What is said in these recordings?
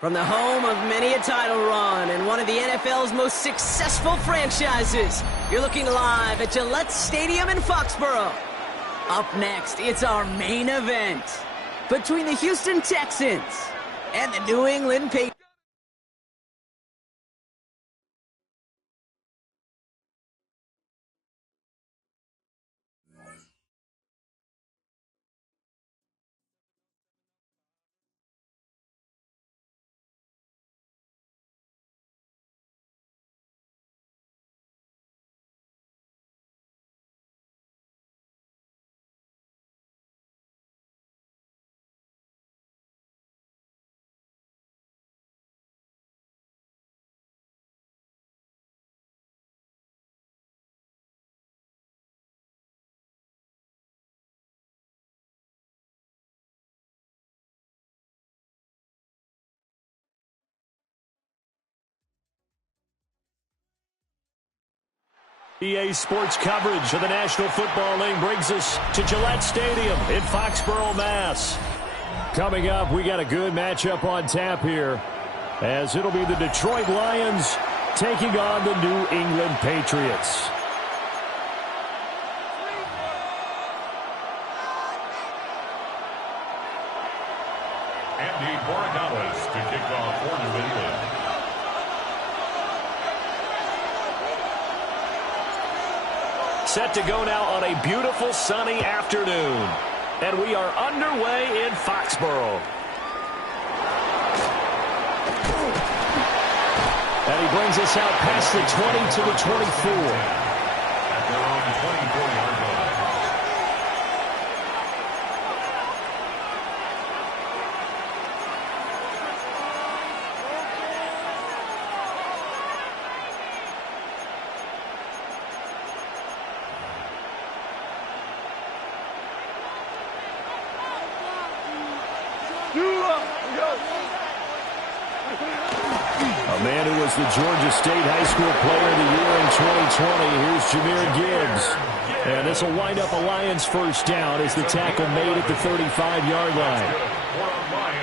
From the home of many a title run and one of the NFL's most successful franchises, you're looking live at Gillette Stadium in Foxborough. Up next, it's our main event between the Houston Texans and the New England Patriots. EA Sports coverage of the National Football League brings us to Gillette Stadium in Foxborough, Mass. Coming up, we got a good matchup on tap here, as it'll be the Detroit Lions taking on the New England Patriots. Andy Borregales to kick off for New England. Set to go now on a beautiful sunny afternoon. And we are underway in Foxborough. And he brings us out past the 20 to the 24. At their own 24-yard line. A man who was the Georgia State High School Player of the Year in 2020. Here's Jahmyr Gibbs. And this will wind up a Lions first down as the tackle made at the 35-yard line.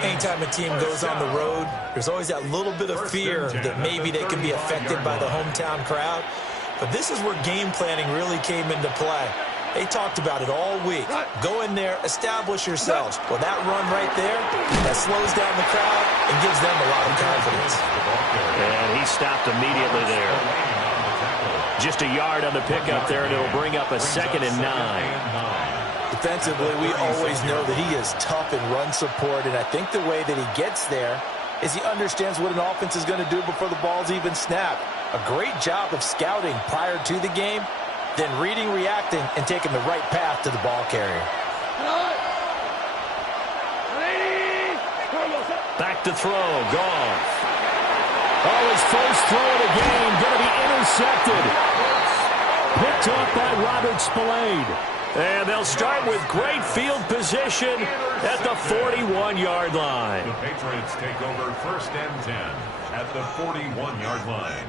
Anytime a team goes on the road, there's always that little bit of fear that maybe they can be affected by the hometown crowd. But this is where game planning really came into play. They talked about it all week. Go in there, establish yourselves. Well, that run right there, that slows down the crowd and gives them a lot of confidence. And he stopped immediately there. Just a yard on the pickup there, and it'll bring up a 2nd and 9. Defensively, we always know that he is tough in run support, and I think the way that he gets there is he understands what an offense is going to do before the ball's even snapped. A great job of scouting prior to the game, then reading, reacting, and taking the right path to the ball carrier. Back to throw, Goff. Oh, his first throw of the game, going to be intercepted. Picked off by Robert Spillane. And they'll start with great field position at the 41-yard line. The Patriots take over 1st and 10 at the 41-yard line.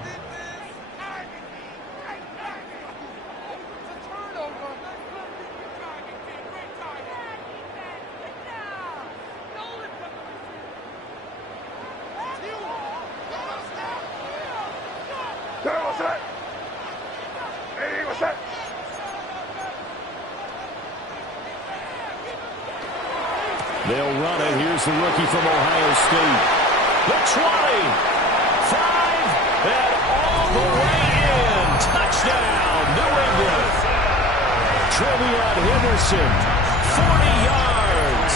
They'll run it. Here's the rookie from Ohio State. The 20, 5, and all the way in. Touchdown, New England. Trevion Henderson, 40 yards.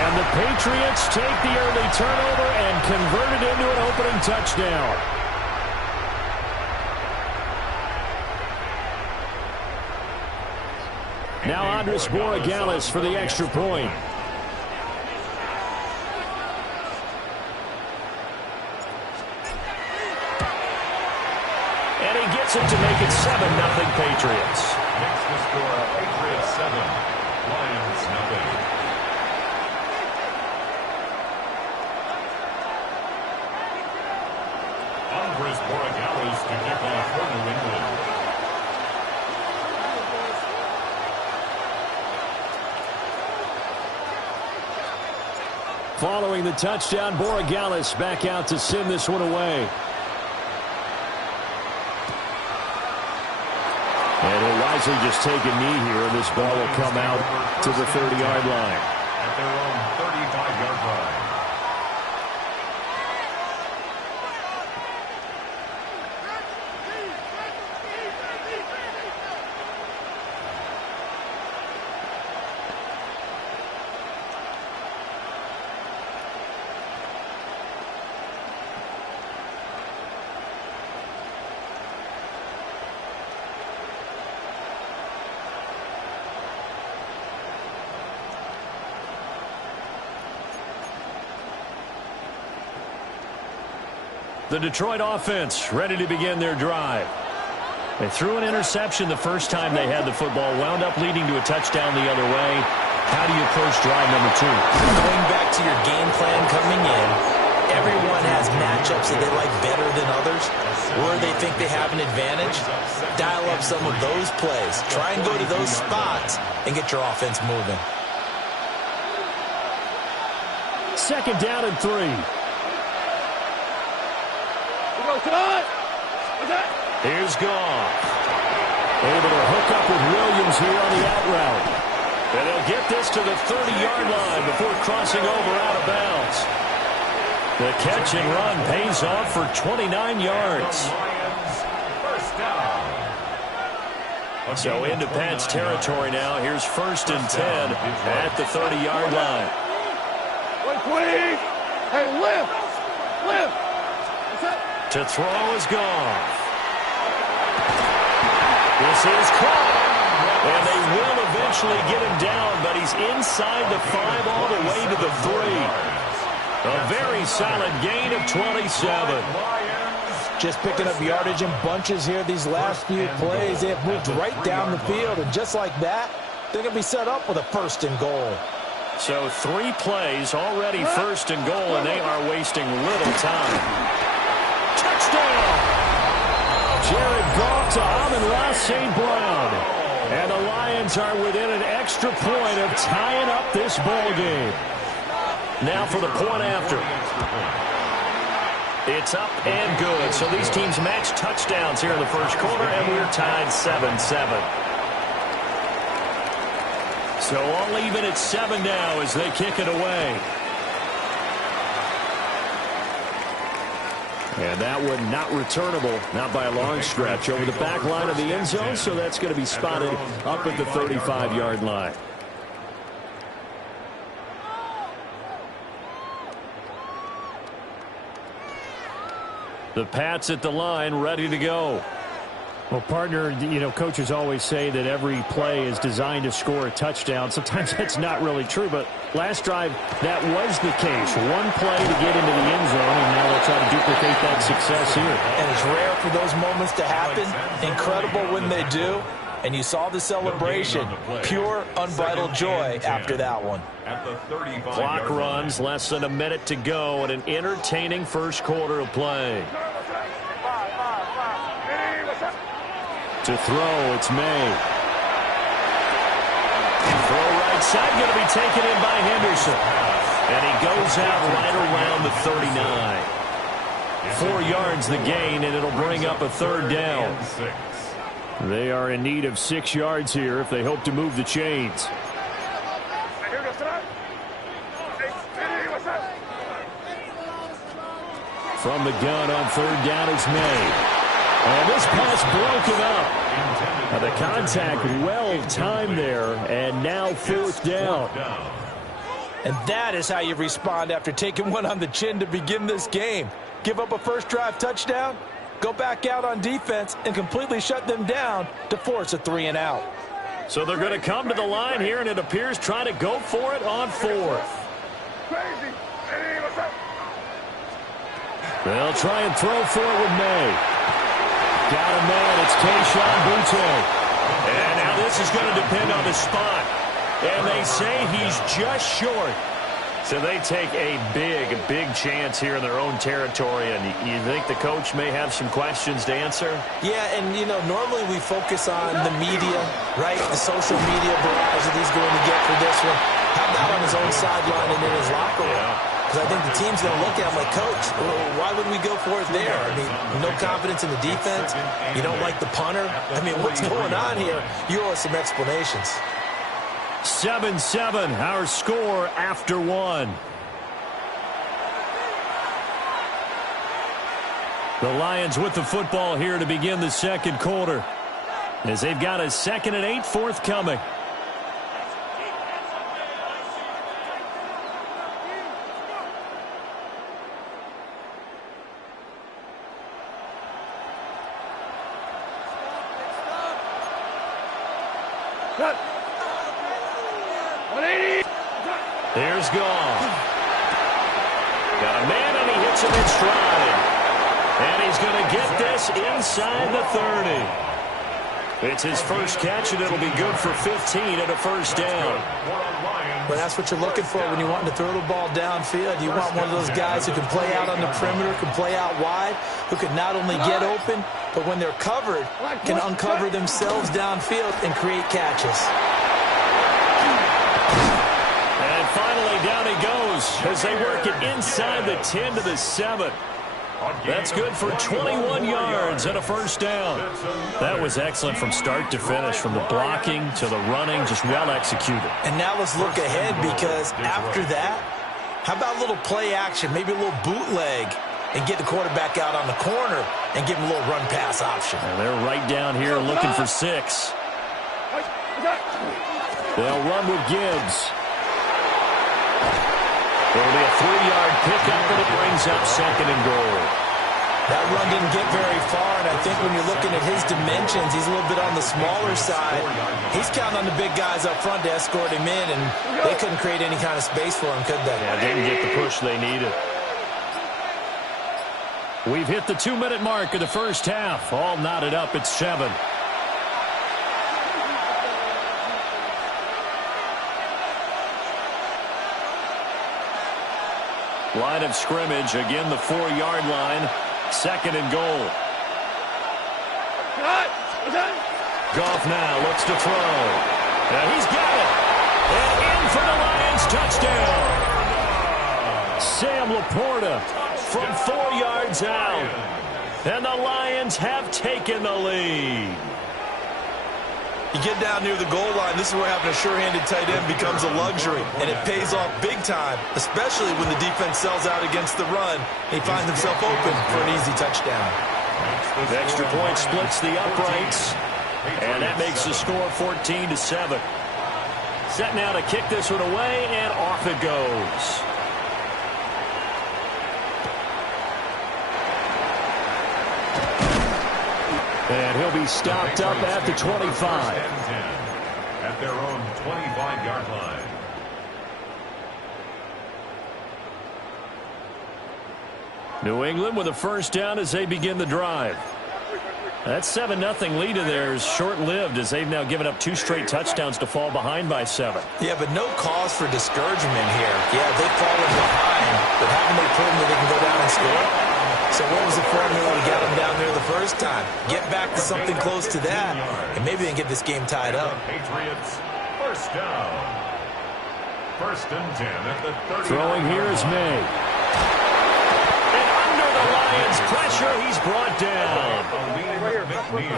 And the Patriots take the early turnover and convert it into an opening touchdown. Now Andres Borregales for the extra point. And he gets it to make it 7-0 Patriots. Makes the score Patriots 7, Lions 0. Andres Borregales to kick off for New England. Following the touchdown, Borregales back out to send this one away. And he'll wisely just take a knee here, and this ball will come out to the 30-yard line. At their own 35-yard line. The Detroit offense ready to begin their drive. They threw an interception the first time they had the football, wound up leading to a touchdown the other way. How do you approach drive number 2? Going back to your game plan coming in, everyone has matchups that they like better than others, where they think they have an advantage. Dial up some of those plays. Try and go to those spots and get your offense moving. Second down and 3. Here's Goff. Able to hook up with Williams here on the out route. And they'll get this to the 30-yard line before crossing over out of bounds. The catch and run pays off for 29 yards. So into Pat's territory now. Here's 1st and 10 at the 30-yard line. Hey, lift! To throw is Goff. This is caught. And they will eventually get him down, but he's inside the 5 all the way to the 3. A very solid gain of 27. Just picking up yardage in bunches here these last few plays. They have moved right down the field, and just like that, they're going to be set up with a 1st and goal. So 3 plays already 1st and goal, and they are wasting little time. Touchdown! Jared Goff to Amon-Ra St. Brown. And the Lions are within an extra point of tying up this ball game. Now for the point after. It's up and good. So these teams match touchdowns here in the first quarter, and we're tied 7-7. So all even at 7 now as they kick it away. And that one not returnable, not by a long stretch, over the back line of the end zone, so that's going to be spotted up at the 35-yard line. The Pats at the line, ready to go. Well, partner, coaches always say that every play is designed to score a touchdown. Sometimes that's not really true, but last drive, that was the case. One play to get into the end zone, and now they'll try to duplicate that success here. And it's rare for those moments to happen. Incredible when they do. And you saw the celebration. Pure, unbridled joy after that one. Clock runs, less than a minute to go, and an entertaining first quarter of play. To throw, it's May. Throw right side, going to be taken in by Henderson. And he goes out right around the 39. 4 yards the gain, and it'll bring up a 3rd down. They are in need of 6 yards here if they hope to move the chains. From the gun on 3rd down, it's May. And this pass broken up. The contact well timed there, and now 4th down. And that is how you respond after taking one on the chin to begin this game. Give up a first drive touchdown, go back out on defense, and completely shut them down to force a 3 and out. So they're going to come to the line here, and it appears trying to go for it on 4th. They'll try and throw for it with May. Got a man, it's Kayshon Boutte. And now this is going to depend on the spot. And they say he's just short. So they take a big chance here in their own territory. And you think the coach may have some questions to answer? Yeah, and, normally we focus on the media, right? The social media barrage that he's going to get for this one. How about on his own sideline and in his locker room? Yeah. Because I think the team's going to look at him like, Coach, why would we go for it there? I mean, no confidence in the defense. You don't like the punter. I mean, what's going on here? You owe us some explanations. 7-7, our score after one. The Lions with the football here to begin the second quarter, as they've got a 2nd and 8 forthcoming. Here's Goff. Got a man, and he hits him in stride. And he's going to get this inside the 30. It's his first catch, and it'll be good for 15 and a first down. Well, that's what you're looking for when you want to throw the ball downfield. You want one of those guys who can play out on the perimeter, can play out wide, who can not only get open, but when they're covered, can uncover themselves downfield and create catches. And finally, down he goes as they work it inside the 10 to the 7. That's good for 21 yards and a first down. That was excellent from start to finish, from the blocking to the running, just well executed. And now let's look ahead, because after that, how about a little play action, maybe a little bootleg, and get the quarterback out on the corner and give him a little run-pass option. And they're right down here looking for 6. They'll run with Gibbs. It'll be a 3-yard pickup, and it brings up 2nd and goal. That run didn't get very far, and I think when you're looking at his dimensions, he's a little bit on the smaller side. He's counting on the big guys up front to escort him in, and they couldn't create any kind of space for him, could they? Yeah, didn't get the push they needed. We've hit the 2-minute mark of the first half. All knotted up at 7. Line of scrimmage, again the 4-yard line, 2nd and goal. Goff now looks to throw. And he's got it. And in for the Lions, touchdown. Sam Laporta from 4 yards out. And the Lions have taken the lead. You get down near the goal line, this is where having a sure-handed tight end becomes a luxury, and it pays off big time, especially when the defense sells out against the run. He finds himself open for an easy touchdown. The extra point splits the uprights, and that makes the score 14-7. Set now to kick this one away, and off it goes. And he'll be stopped up at the 25. At their own 25-yard line. New England with a first down as they begin the drive. That 7-0 lead of theirs short-lived, as they've now given up 2 straight touchdowns to fall behind by 7. Yeah, but no cause for discouragement here. Yeah, they've fallen behind, but haven't they proven that they can go down and score? So what was the formula to get them down there the first time? Get back to something close to that, and maybe they can get this game tied up. Patriots, first down. 1st and 10 at the 30. Throwing here is May. And under the Lions' pressure, he's brought down.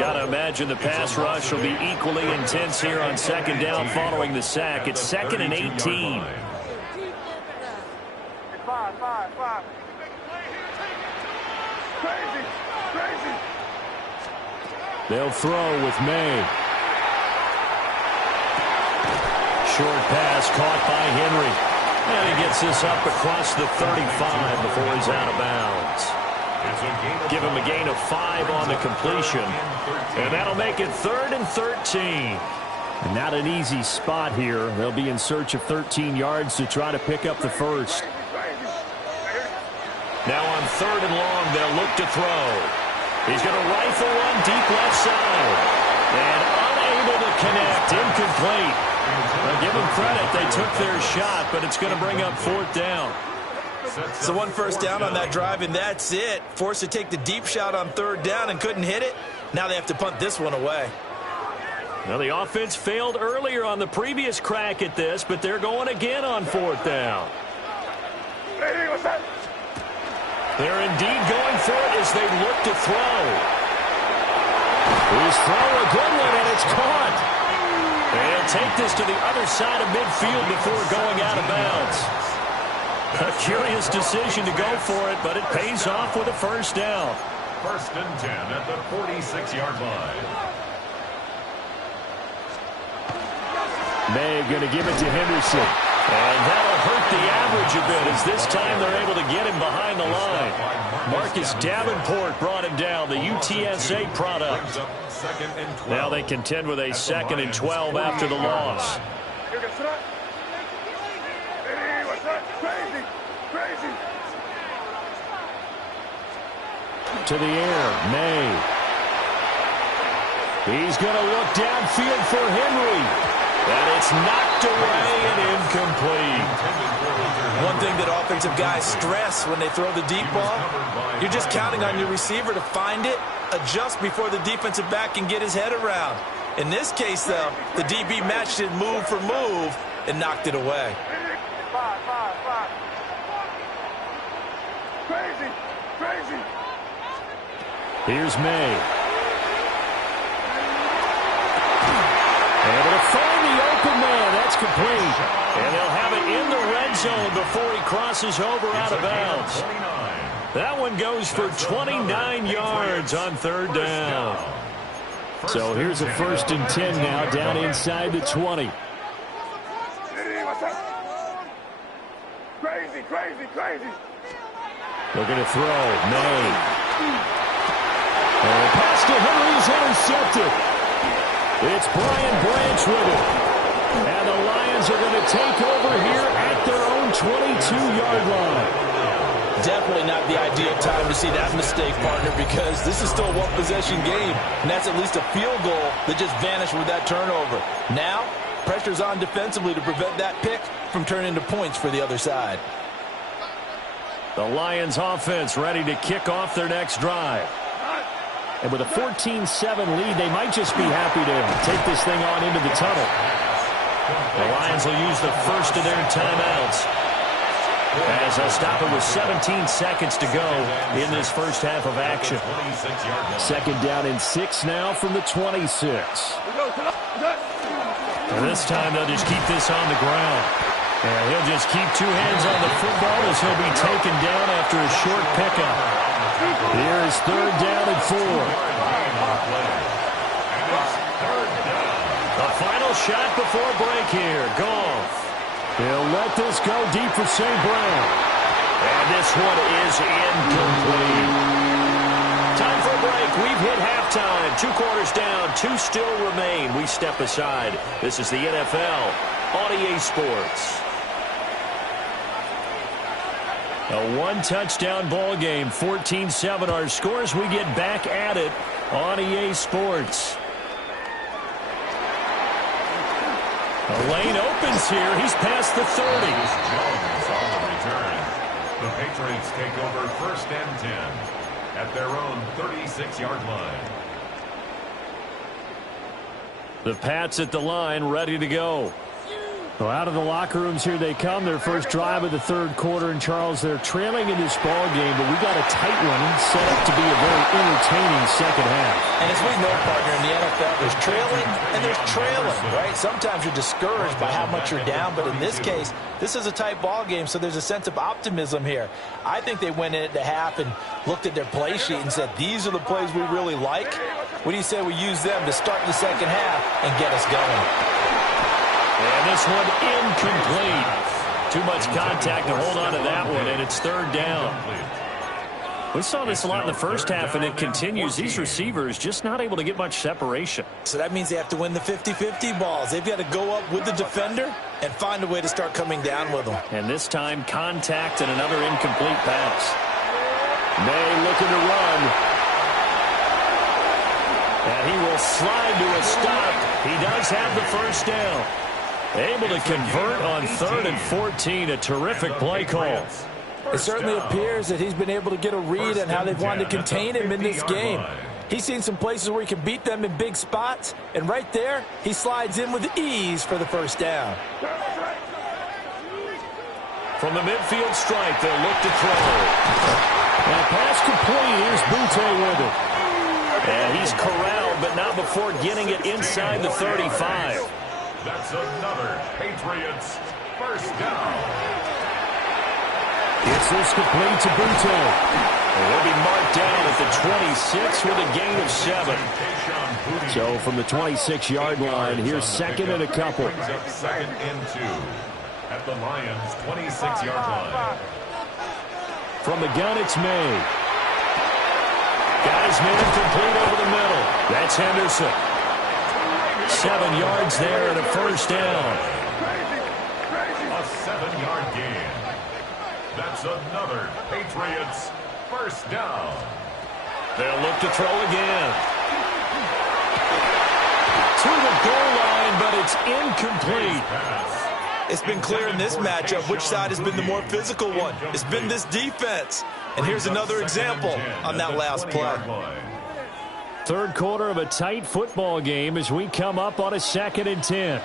Got to imagine the pass rush will be equally intense here on 2nd down following the sack. It's 2nd and 18. They'll throw with May. Short pass caught by Henry. And he gets this up across the 35 before he's out of bounds. Give him a gain of 5 on the completion. And that'll make it 3rd and 13. And not an easy spot here. They'll be in search of 13 yards to try to pick up the first. Now on 3rd and long, they'll look to throw. He's going to rifle one deep left side. And unable to connect. Incomplete. Now give them credit. They took their shot, but it's going to bring up 4th down. So 1 first down on that drive, and that's it. Forced to take the deep shot on 3rd down and couldn't hit it. Now they have to punt this one away. Now the offense failed earlier on the previous crack at this, but they're going again on 4th down. They're indeed going for it as they look to throw. He's throwing a good one, and it's caught. They'll take this to the other side of midfield before going out of bounds. A curious decision to go for it, but it pays off with a first down. 1st and 10 at the 46-yard line. May going to give it to Henderson. And that'll hurt the average a bit as this time they're able to get him behind the line. Marcus Davenport brought him down, the UTSA product. Now they contend with a 2nd and 12 after the loss. To the air, May. He's going to look downfield for Henry. And it's knocked away and incomplete. One thing that offensive guys stress when they throw the deep ball, you're just counting on your receiver to find it, adjust before the defensive back can get his head around. In this case, though, the DB matched it move for move and knocked it away. Here's May. Able to find the open man. That's complete. And they'll have it in the red zone before he crosses over out of bounds. That one goes for 29 yards on 3rd down. So here's a 1st and 10 now down inside the 20. Looking to throw. May. And the pass to Henry is intercepted. It's Brian Branch with it. And the Lions are going to take over here at their own 22-yard line. Definitely not the ideal time to see that mistake, partner, because this is still a one-possession game, and that's at least a field goal that just vanished with that turnover. Now, pressure's on defensively to prevent that pick from turning into points for the other side. The Lions offense ready to kick off their next drive. And with a 14-7 lead, they might just be happy to take this thing on into the tunnel. The Lions will use the first of their timeouts as they'll stop it with 17 seconds to go in this first half of action. 2nd down and 6 now from the 26. And this time they'll just keep this on the ground. And he'll just keep 2 hands on the football as he'll be taken down after a short pickup. Here is 3rd down and 4. The final shot before break here. Goff. He'll let this go deep for St. Brown. And this one is incomplete. Time for a break. We've hit halftime. 2 quarters down. 2 still remain. We step aside. This is the NFL on EA Sports. A 1-touchdown ball game, 14-7 our scores. We get back at it on EA Sports. The lane opens here. He's past the 30. Jones on the return. The Patriots take over 1st and 10 at their own 36-yard line. The Pats at the line, ready to go. So out of the locker rooms here they come. Their first drive of the 3rd quarter. And Charles, they're trailing in this ball game, but we got a tight one set up to be a very entertaining second half. And as we know, partner, in the NFL, there's trailing and there's trailing, right? Sometimes you're discouraged by how much you're down, but in this case, this is a tight ball game, so there's a sense of optimism here. I think they went in at the half and looked at their play sheet and said, these are the plays we really like. What do you say we use them to start the second half and get us going? And this one incomplete. Too much contact to hold on to that one, and it's 3rd down. We saw this a lot in the first half, and it continues. These receivers just not able to get much separation. So that means they have to win the 50-50 balls. They've got to go up with the defender and find a way to start coming down with them. And this time, contact and another incomplete pass. May looking to run. And he will slide to a stop. He does have the first down. Able to convert on 3rd and 14. A terrific play call. It certainly appears that he's been able to get a read on how they've wanted to contain him in this game. He's seen some places where he can beat them in big spots, and right there, he slides in with ease for the first down. From the midfield stripe, they'll look to throw. And pass complete. Here's Butte with it. And he's corralled, but not before getting it inside the 35. That's another Patriots first down. It's this complete to Butte. And he'll be marked down at the 26 with a gain of 7. So from the 26-yard line, here's second and a couple. Brings up second and 2 at the Lions' 26-yard line. From the gun, it's May. Got his man complete over the middle. That's Henderson. 7 yards there and a first down. A 7-yard gain. That's another Patriots first down. They'll look to throw again. To the goal line, but it's incomplete. It's been clear in this matchup which side has been the more physical one. It's been this defense. And here's another example on that last play. Third quarter of a tight football game as we come up on a 2nd and 10.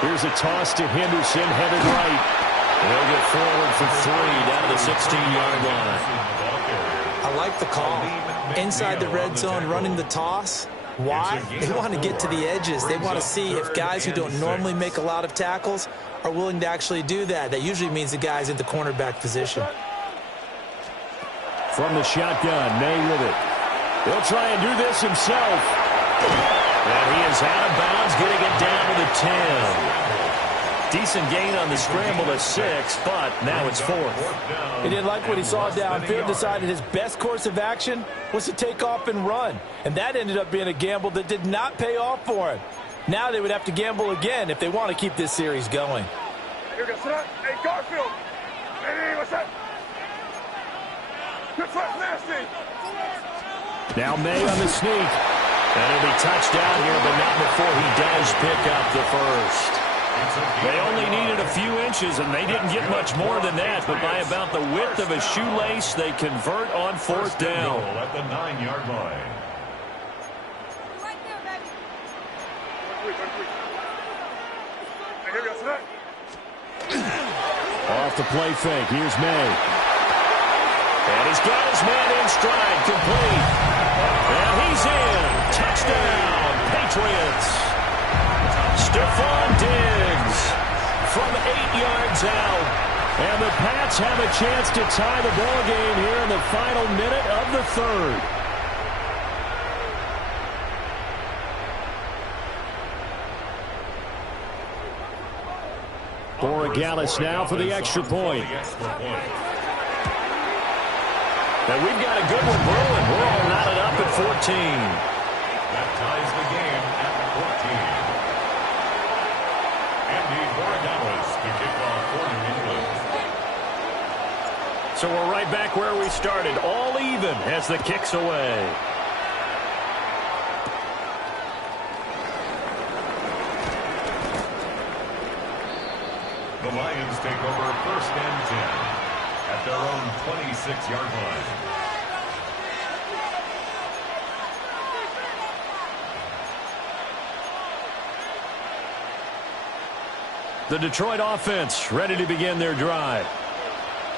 Here's a toss to Henderson, headed right. They'll get forward for 3 down to the 16-yard line. I like the call. Inside the red zone, running the toss. Why? They want to get to the edges. They want to see if guys who don't normally make a lot of tackles are willing to actually do that. That usually means the guy's in the cornerback position. From the shotgun, May with it. He'll try and do this himself. And he is out of bounds, getting it down to the 10. Decent gain on the scramble to 6, but now it's 4th. He didn't like what he saw downfield, decided his best course of action was to take off and run. And that ended up being a gamble that did not pay off for him. Now they would have to gamble again if they want to keep this series going. Hey, Garfield. Hey, what's that? Good foot, nasty. Now May on the sneak. And he'll be touched down here, but not before he does pick up the first. They only needed a few inches, and they didn't get much more than that. But by about the width of a shoelace, they convert on 4th down. At the 9-yard line. Off the play fake. Here's May. And he's got his man in stride, complete. And he's in. Touchdown, Patriots. Stephon Diggs from 8 yards out. And the Pats have a chance to tie the ball game here in the final minute of the 3rd. Borregales now for the extra point. And we've got a good one brewing. We're all knotted up at 14. That ties the game at 14. Andy Borregales to kick off for New England. So we're right back where we started. All even as the kick's away. The Lions take over 1st and 10 at their own 26-yard line. The Detroit offense ready to begin their drive.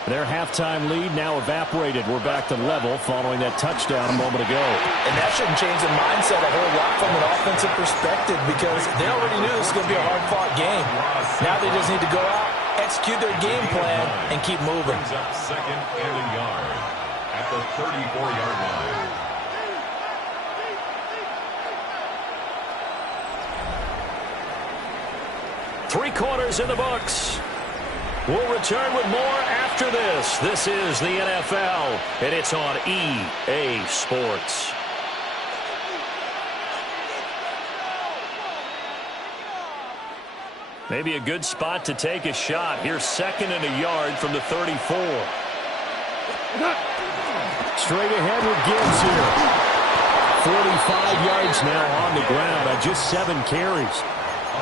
Their halftime lead now evaporated. We're back to level following that touchdown a moment ago. And that shouldn't change the mindset a whole lot from an offensive perspective because they already knew this was going to be a hard-fought game. Now they just need to go out, execute their game plan, and keep moving. Brings up 2nd and a yard at the 34-yard line. Three quarters in the books. We'll return with more after this. This is the NFL, and it's on EA Sports. Maybe a good spot to take a shot. Here's 2nd and a yard from the 34. Straight ahead with Gibbs here. 45 yards now on the ground on just 7 carries.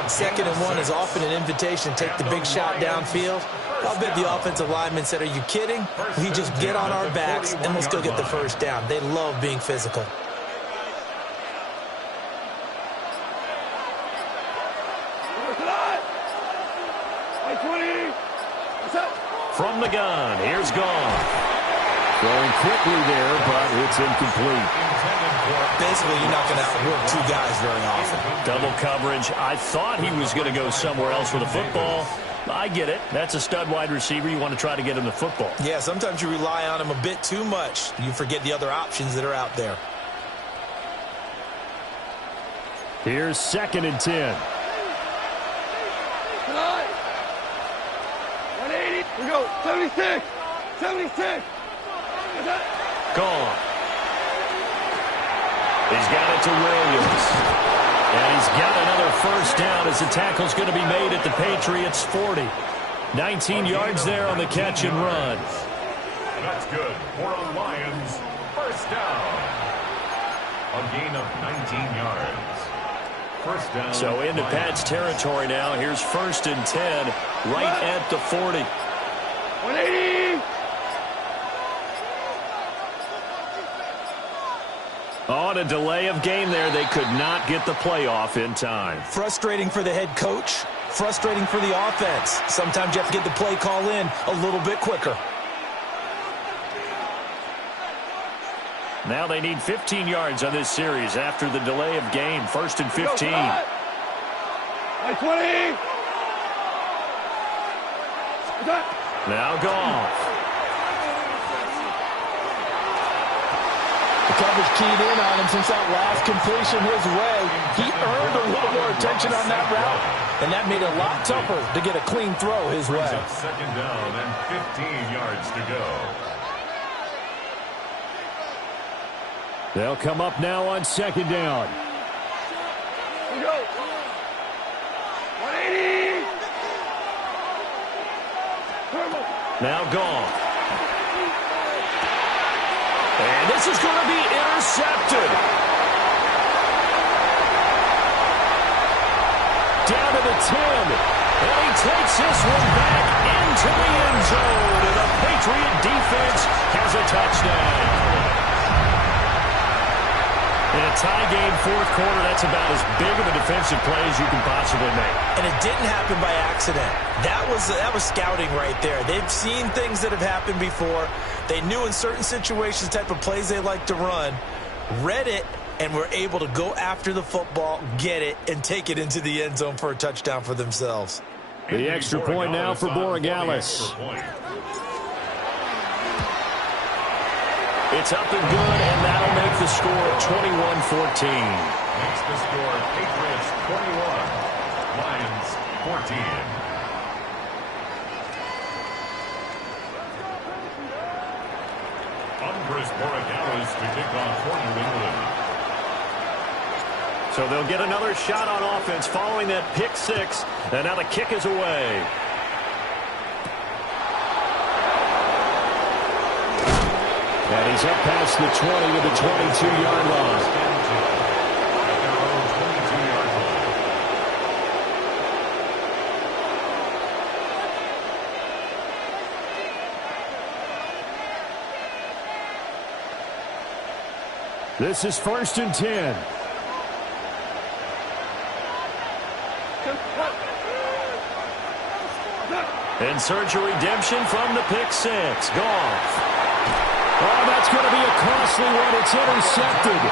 2nd and 1 is often an invitation to take the big shot downfield. I'll bet the offensive lineman said, are you kidding? We just get on our backs and let's go get the first down. They love being physical. From the gun, here's Goff. Throwing quickly there, but it's incomplete. Basically, you're not going to outwork two guys very often. Double coverage. I thought he was going to go somewhere else with the football. I get it. That's a stud wide receiver. You want to try to get him the football. Yeah, sometimes you rely on him a bit too much. You forget the other options that are out there. Here's 2nd and 10. 180. We go. 76. 76. Gone. He's got it to Williams. And he's got another first down as the tackle's going to be made at the Patriots' 40. 19 yards there on the catch and run. That's good for a Lions first down. A gain of 19 yards. First down. So into Pat's territory now. Here's 1st and 10 right at the 40. 180. On a delay of game there, they could not get the playoff in time. Frustrating for the head coach, frustrating for the offense. Sometimes you have to get the play call in a little bit quicker. Now they need 15 yards on this series after the delay of game. 1st and 15. 20. Now Goff. The coverage keyed in on him since that last completion his way. He earned a little more attention on that route, and that made it a lot tougher to get a clean throw his way. 2nd down and 15 yards to go. They'll come up now on 2nd down. We go. 180. Now Goff. And this is going to be intercepted. Down to the 10. And he takes this one back into the end zone. And the Patriot defense has a touchdown. In a tie game 4th quarter, that's about as big of a defensive play as you can possibly make. And it didn't happen by accident. That was scouting right there. They've seen things that have happened before. They knew in certain situations the type of plays they like to run, read it, and were able to go after the football, get it, and take it into the end zone for a touchdown for themselves. The extra point now for Borregales. It's up and good, and that'll make the score 21-14. Makes the score Patriots 21, Lions 14. Andres Borregales to kick off for New England. So they'll get another shot on offense following that pick 6, and now the kick is away. And he's up past the 20 to the 22-yard line. At their own 22-yard line. This is 1st and 10. And search a redemption from the pick 6. Goff. Oh, that's going to be a costly one. It's intercepted.